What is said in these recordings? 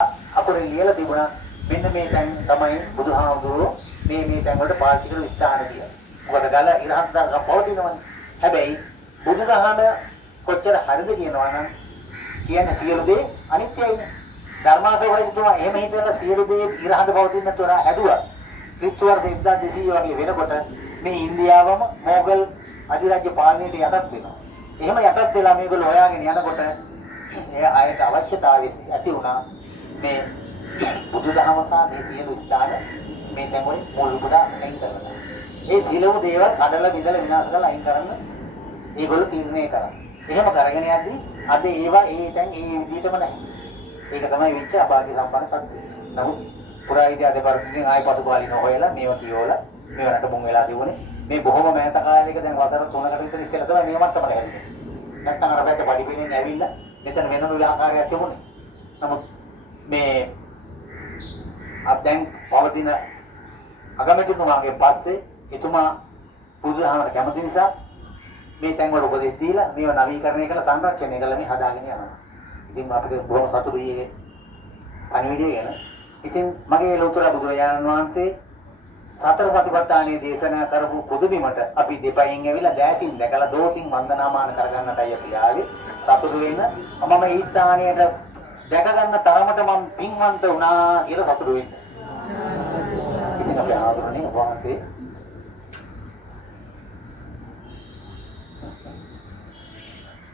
අපේ ලියලා තිබුණා මෙන්න මේ තැන් තමයි බුදුහාමුදුරුවෝ මේ තැන් වලට පාවිච්චි කරන ස්ථාන කියලා. මොකද ගල ඉරහත් දාලා පවතිනවනේ. හැබැයි බුදුදහම කොච්චර හරිද කියනවා නම් කියන්නේ සියලු දේ අනිත්‍යයිනේ. ධර්මාසෝකයතුමා එහෙම හිතලා සියලු දේ ඉරහත් පවතින තොර හැදුවා. ක්‍රිස්තු වර්ෂ 1200 වගේ වෙනකොට මේ ඉන්දියාවම මොගල් අධිරාජ්‍ය පාලනයට යටත් වෙනවා. එහෙම යටත් වෙලා මේගොල්ලෝ හොයාගෙන යනකොට ඒ ආයත අවශ්‍යතාවය ඇති වුණා. මේ බුදුදහම සහ මේ සියලු ස්ථාන මේ තැන් වලින් මුල් උපදා අයින් කරනවා. ඒ සියලුම දේවල් කඩලා බිඳලා විනාශ කරලා අයින් කරන්න ඒගොල්ලෝ තීරණය කරා. එහෙම කරගෙන යද්දී අද ඒවා ඒ තැන් ඒ විදිහටම නැහැ. ඒක තමයි විච්ච අභාග්‍ය සම්පන්න තත්ත්වය. නමුත් පුරාවිද්‍ය අධිපරිශෝධයෙන් ආයි පසුකාලීන හොයලා මේවා කියවලා මේවට මුන් වෙලා තිබුණේ මේ බොහොම මෑත කාලයක දැන් වසර 3කට විතර ඉස්සෙල්ලා තමයි මේ මට්ටමට හැදෙන්නේ. නැත්නම් අර පැත්තේ පඩිපෙන්නේ ඇවිල්ලා මෙතන වෙනම ආකාරයක් තිබුණේ. නමුත් මේ දැන් පවතින අගමැතිතුමාගේ පස්සේ එතුමා බුදුදහමට කැමති නිසා මේ තැන් වල උපදෙස් දීලා මේව නවීකරණය කරලා සංරක්ෂණය කරලා මේ හදාගෙන යනවා. ඉතින් අපිට බොහොම සතුටුයි මේ පණිවිඩය ගැන. ඉතින් මගේ ලෝතර බුදුරජාණන් වහන්සේ සතර සතිපට්ඨානයේ දේශනා කරපු පුදුබිමට අපි දෙපයින් ඇවිල්ලා දැසින් දැකලා දෝතින් වන්දනාමාන කරගන්නටයි අපි ආවේ. සතුටු වෙන්න මම මේ ස්ථානයට දැක ගන්න තරමට මම පින්වන්ත වුණා කියලා සතුටු වෙන්න. ඉතින් අපි ආදරණීය වහන්සේ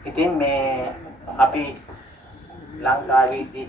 ඉතින් මේ අපි ලංකාවේදී